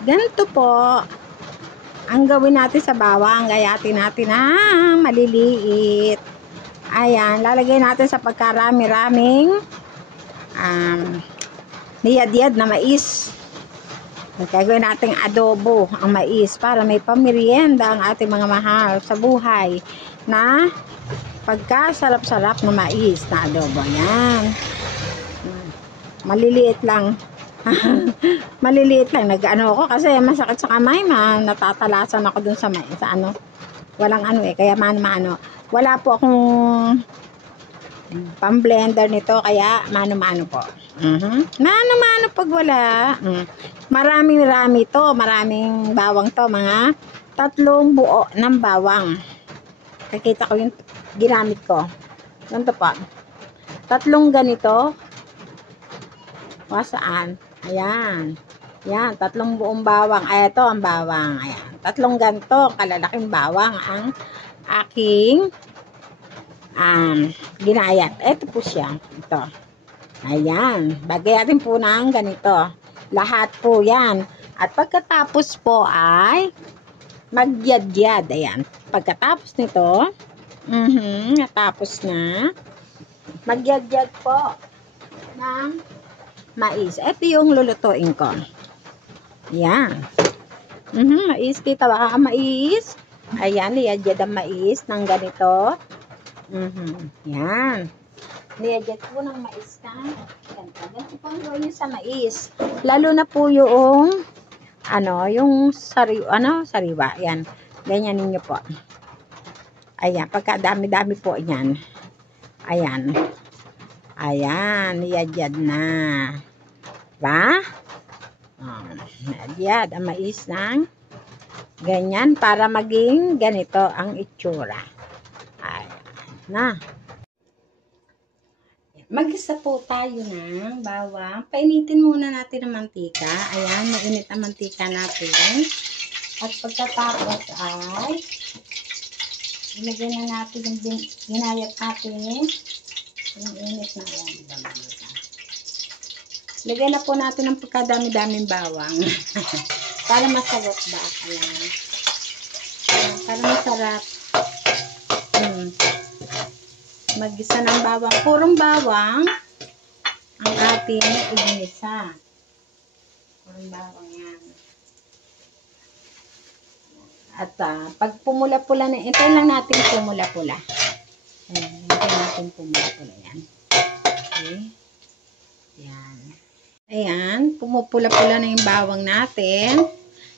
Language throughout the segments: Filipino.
Ganito po ang gawin natin sa bawang. Gayatin natin na maliliit. Ayan, lalagay natin sa pagkarami-raming niyad-yad na mais. Gagawin nating adobo ang mais para may pamerienda ang ating mga mahal sa buhay na pagkasarap-sarap na mais na adobo. Yan. Maliliit lang. Maliliit lang. Nag-ano ako kasi masakit sa kamay. Natatalasan ako dun sa mais. Sa ano. Walang ano eh. Kaya mano-mano. Wala po akong pang-blender nito. Kaya mano-mano po. Mano-mano pag wala. Maraming-rami to. Maraming bawang to. Mga 3 buo ng bawang. Nakita ko yung ginamit ko. Ganito pa. 3 ganito. Saan? Ayan. Ayan. 3 buong bawang. Ay, ito ang bawang. Ayan. 3 ganito. Kalalaking bawang ang aking ginayat. Ito po siya. Ito. Ayan. Bagayatin po ng ganito. Lahat po yan. At pagkatapos po ay magyad-yad. Ayan. Pagkatapos nito, natapos na, magyad-yad po ng mais. Ito yung lulutuin ko. Ayan. Mais. Kita ba ang mais? Ayan. Niyad-yad ang mais ng ganito. Ayan. Niyad-yad po ng mais na. Ganito po ang gawin nyo sa mais. Lalo na po yung yung sariwa. Ayan. Ganyan ninyo po. Ayan. Pagkadami-dami po yan. Ayan. Ayan. Niyad-yad na. Diba? Niyad-yad ang mais ng ganyan para maging ganito ang itsura. Ayan na. Mag-isa po tayo ng bawang. Painitin muna natin ang mantika. Ayan, mainit ang mantika natin. At pagkatapos ay ilagay na natin yung ginayat natin. Yung init na yan. Lagay na po natin ang pagkadami-daming bawang. Para masarap ba? Ayan. Para masarap. Mag-isa ng bawang. Purong bawang ang ating iginisa. Purong bawang yan. At pag pumula-pula na, hintayin lang natin pumula-pula. Ayan, hintayin natin pumula-pula yan. Okay. Ayan. Ayan, pumupula-pula na yung bawang natin.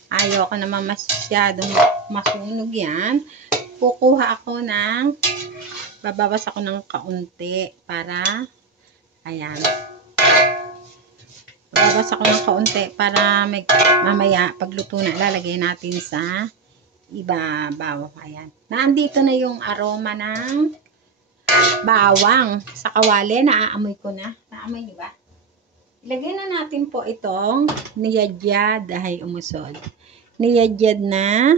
Ayoko naman masyadong masunog yan. Kukuha ako ng babawas ako ng kaunti para ayan. Babawas ako ng kaunti para mamaya pagluto na lalagay natin sa ibabaw. Ayan. Nandito na yung aroma ng bawang sa kawali. Naaamoy ko na. Naamoy niyo ba? Ilagay na natin po itong niyad-yad dahil umusod. Niyad-yad na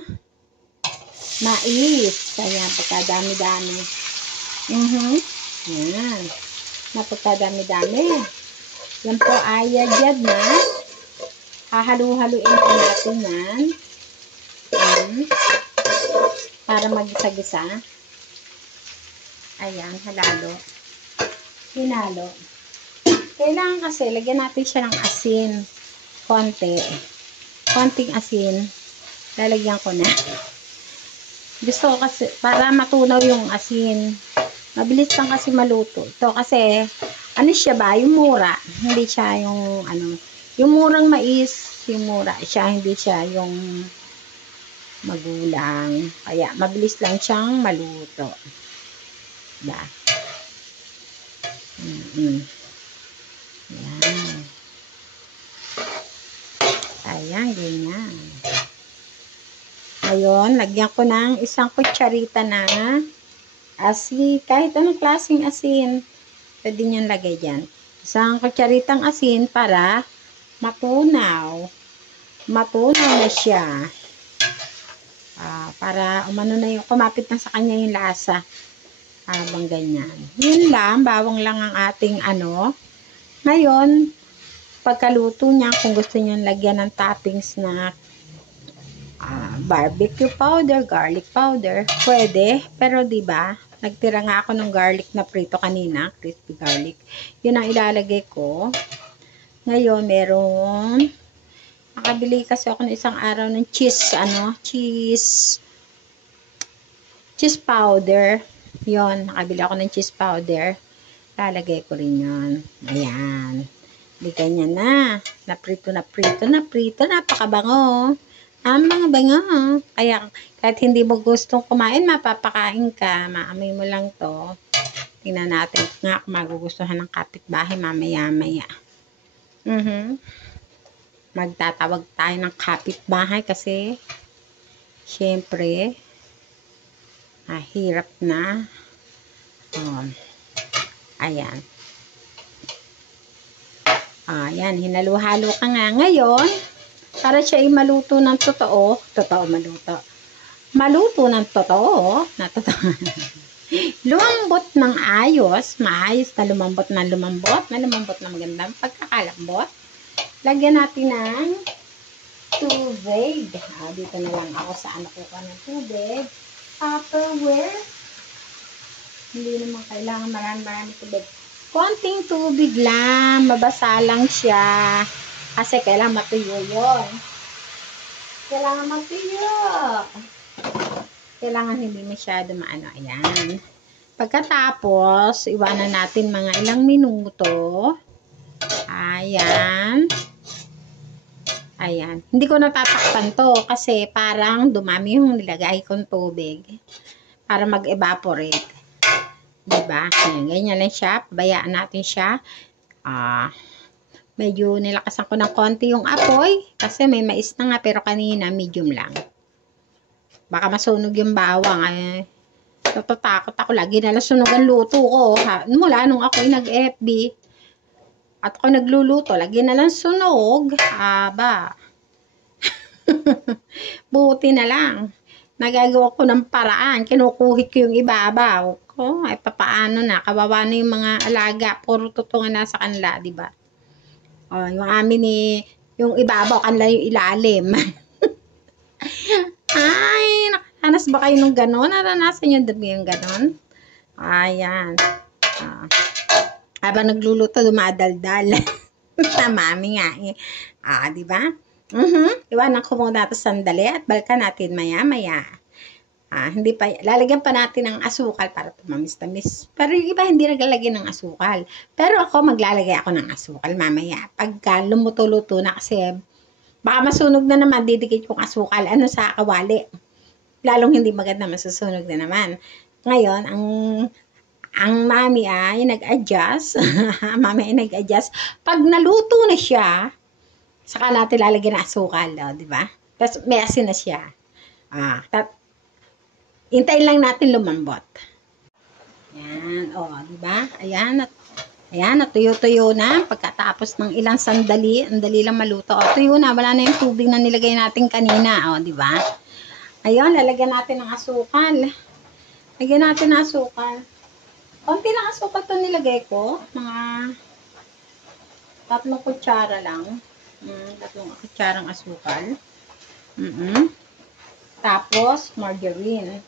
mais. Ayan, pagkadami-dami. Ayan. Napagkadami-dami. Yan po ay yad na. Hahalu-haluin po natin yan. Para mag-isa-gisa. Ayan, halalo. Hinalo. Kailangan kasi, lagyan natin siya ng asin. Konti. Konting asin. Lalagyan ko na. Gusto ko kasi, para matunaw yung asin. Mabilis lang kasi maluto. Ito kasi, ano siya ba? Yung mura. Hindi siya yung, yung murang mais, yung mura siya. Hindi siya yung magulang. Kaya, mabilis lang siyang maluto. Diba? Ayan. Ayan, ganyan. Ngayon, lagyan ko ng 1 kutsarita na asin. Kahit anong klaseng asin, pwede niyang lagay dyan. 1 kutsaritang asin para matunaw. Matunaw na siya. Para umano na yung, kumapit na sa kanya yung lasa. Habang ganyan. Yun lang, bawang lang ang ating Ngayon, pagkaluto niya, kung gusto niyo lagyan ng toppings na barbecue powder, garlic powder, pwede. Pero diba, nagtira nga ako ng garlic na prito kanina, crispy garlic. Yun ang ilalagay ko. Ngayon, meron, nakabili kasi ako ng isang araw ng cheese powder. Yun, nakabili ako ng cheese powder. Lalagay ko rin yun. Ayan. Ligay niya na. Naprito, napakabango. Ang mga bango. Kaya, kahit hindi mo gustong kumain, mapapakain ka. Maamoy mo lang to. Tingnan natin nga kung magugustuhan ng kapitbahay mamaya-maya. Magtatawag tayo ng kapitbahay kasi, syempre, hirap na. Ayan. Ayan, hinalo-halo ka nga ngayon. Para siya ay maluto ng totoo. Maluto ng totoo. Lumambot ng ayos. Maayos na lumambot na magandang pagkakalambot. Lagyan natin ng tubig. Dito na lang ako sa kuha ng tubig. Tupperware. Hindi naman kailangan marami tubig. Konting tubig lang. Mabasa lang siya. Kasi kailangan matuyo yun. Kailangan hindi masyado maano. Ayan. Pagkatapos, iwanan natin mga ilang minuto. Ayan. Hindi ko natatakpan to kasi parang dumami yung nilagay kong tubig para mag-evaporate. Diba? Ayan, ganyan lang siya. Pabayaan natin siya. Medyo nilakasan ko ng konti yung apoy kasi may mais na nga pero kanina medium lang. Baka masunog yung bawang. Natatakot ako. Lagi na lang sunog ang luto ko. Mula nung ako'y nag-FB at ako nagluluto, lagi na lang sunog. Buti na lang. Nagagawa ko ng paraan. Kinukuhit ko yung ibabaw. Ay papaano na. Kawawa na yung mga alaga. Puro tutungan na sa kanila, diba? Yung amin yung ibabaw, kanila yung ilalim. Ay, nakaranas ba kayo ng gano'n? Naranasan nyo din yung gano'n? Ayan. Habang nagluluto, dumadaldal. Mami nga diba? Iwanan ko muna ito sandali at balikan natin maya-maya. Hindi pa, lalagyan pa natin ng asukal para tumamis-tamis. Pero yung iba hindi naglalagyan ng asukal. Pero ako maglalagay ako ng asukal mamaya. Pagka lumuto-luto na kasi baka masunog na naman, didikit yung asukal sa kawali. Lalong hindi maganda, masusunog na naman. Ngayon, ang mami ay nag-adjust. Mami ay nag-adjust. Pag naluto na siya, saka natin lalagyan ng asukal, di ba? Tapos may asin na siya. Hintayin lang natin lumambot. Ayan, diba? Ayan, natuyo-tuyo na. Pagkatapos ng ilang sandali, ang dali lang maluto. Tuyo na, wala na yung tubig na nilagay natin kanina. Diba? Ayun, lalagyan natin ng asukal. Lagyan natin ng asukal. Konti lang asukal ito nilagay ko. Mga 3 kutsara lang. 3 kutsarang asukal. Tapos, margarine.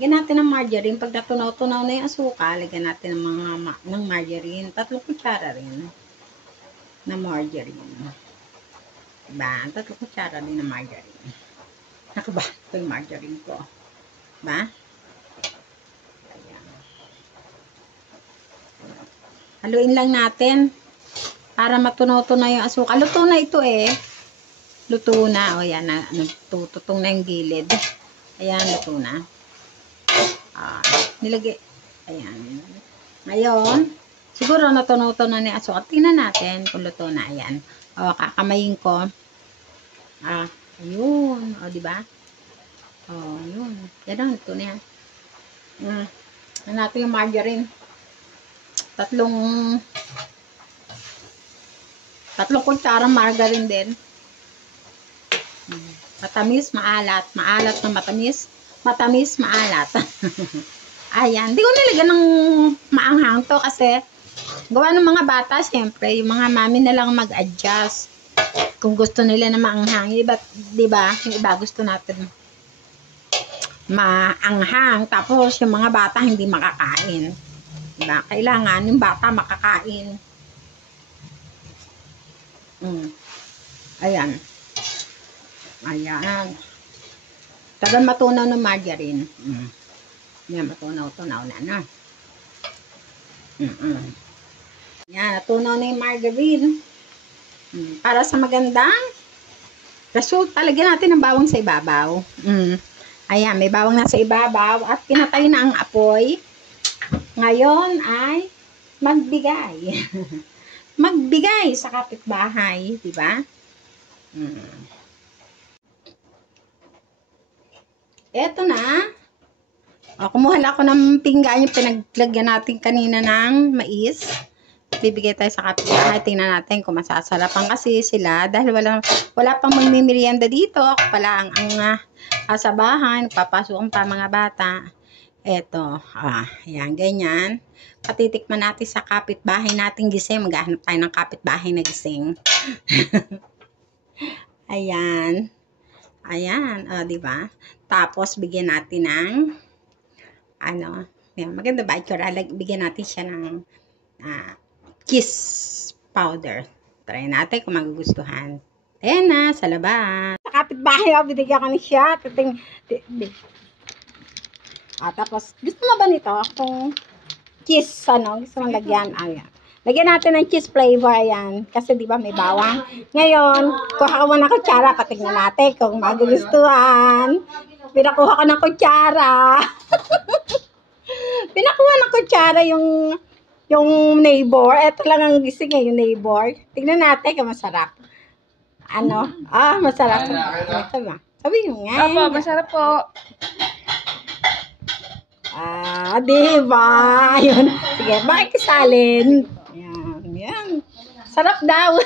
Lagyan natin ng margarine. Pag natunaw-tunaw na yung asukal, lagyan natin ng margarine. 3 kutsara rin na margarine. Diba? 3 kutsara rin na margarine. Nakaba ito yung margarine ko. Diba? Ayan. Haluin lang natin para matunaw-tunaw yung asukal. Luto na ito Luto na. Yan na. Tututong na yung gilid. Ayan, luto na. Nilagay. Ayan. Ngayon, siguro natunaw-tunaw na yung asukal. Tingnan natin kung luto na. Ayan. Kakamayin ko. Ayun. Diba? Yun. Yan, luto na yan. Natin yung margarine. 3 kutsarang margarine din. Matamis, maalat. Maalat na matamis. Matamis, maalat. Ayan. Hindi ko nilagyan ng maanghang to kasi Gawa ng mga bata, siyempre, yung mga mami na lang mag-adjust. Kung gusto nila na maanghang, iba, diba? Yung iba gusto natin maanghang. Tapos, yung mga bata hindi makakain. Diba? Kailangan yung bata makakain. Ayan. Ayan. Tagal matunaw ng margarine. Yan, matunaw-tunaw na. Yan, natunaw na yung margarine. Para sa magandang result, talagyan natin ng bawang sa ibabaw. Ayan, may bawang na sa ibabaw at pinatay na ang apoy. Ngayon ay magbigay. Magbigay sa kapitbahay, di ba? Eto na. Kumuha lang ako ng pinggan yung pinaglagyan natin kanina ng mais. Bibigay tayo sa kapitbahay. Tingnan natin kung masasarapan kasi sila dahil wala pang magmimerienda dito. Ako pala ang sa bahay, nagpapasok pa mga bata. Eto, yan, ganyan. Patitikman natin sa kapitbahay natin gising. Maghahanap tayo ng kapitbahay na gising. Ayan. Ayan, diba? Tapos, bigyan natin ng yan, maganda ba? Bigyan natin siya ng kiss powder. Try natin kung magugustuhan. Ayan na, sa labas. Sa kapitbahay, binigyan ko na siya. Tapos, gusto mo ba nito? Kung cheese, gusto mo lagyan? Ayan. Lagyan natin ng cheese flavor, ayan. Kasi di ba may bawang. Ngayon, kuha ko ng kutsara. Patignan natin kung magugustuhan. Pinakuha ko ng kutsara. Pinakuha ng kutsara yung neighbor. Ito lang ang gising yung neighbor. Tignan natin kung masarap. Masarap. Sabi mo nga. Opo, masarap po. Diba? Ayun. Sige, makikisalin. Yan. Sarap daw.